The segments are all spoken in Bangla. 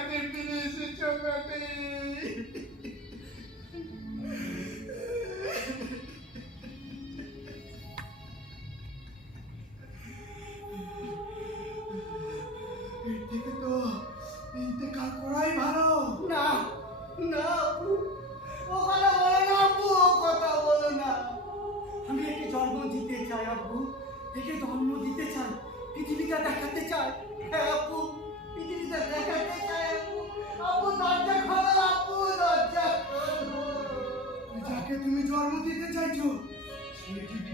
আমাদের বিদেশে চোখাতে ইন্তেকাল করাই না ও কথা বলো না কথা বলো না আমি একে জন্ম দিতে চাই আপু একে জন্ম দিতে চাই পৃথিবীটা দেখাতে চাই হ্যাঁ আপু পৃথিবীটা দেখাতে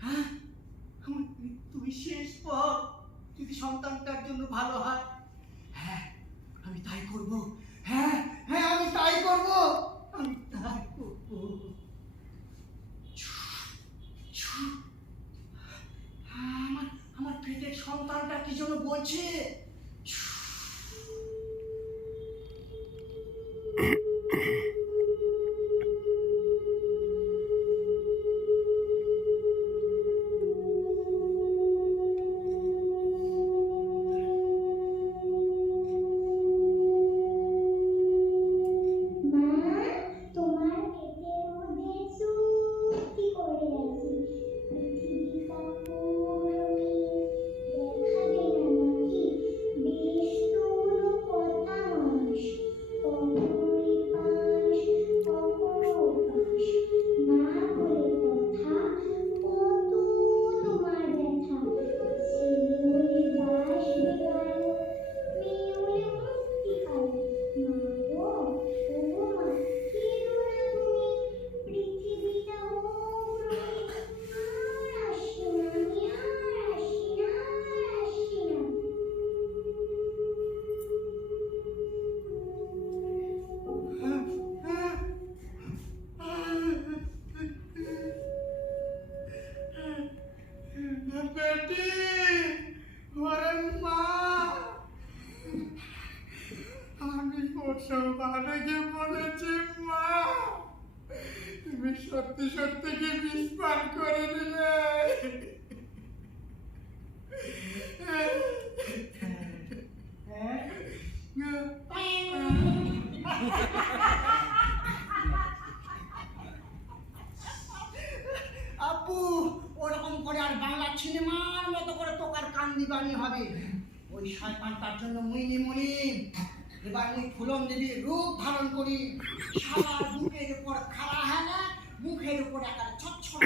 হ্যাঁ? মৃত্যুই শেষ পথ যদি সন্তানটার জন্য ভালো হয়? হ্যাঁ আমি তাই করব। হ্যাঁ হ্যাঁ আমি তাই করব। আমি তাই করব। আমার আমার পেটের সন্তানটা কি যেন বলছে? আগে বলেছি, মা, তুমি সত্যি সত্যি কি করে দিলে? আপু, ওরকম করে আর বাংলা সিনেমার মতো করে তোকার কান দিবানি হবে। ওই শয়তানটার জন্য মুইনি মুনি এবার আমি ফুলন দেবী রূপ ধারণ করি সারা মুখের উপর খাড়া হ্যাঁ মুখের উপর একটা ছচ্ছর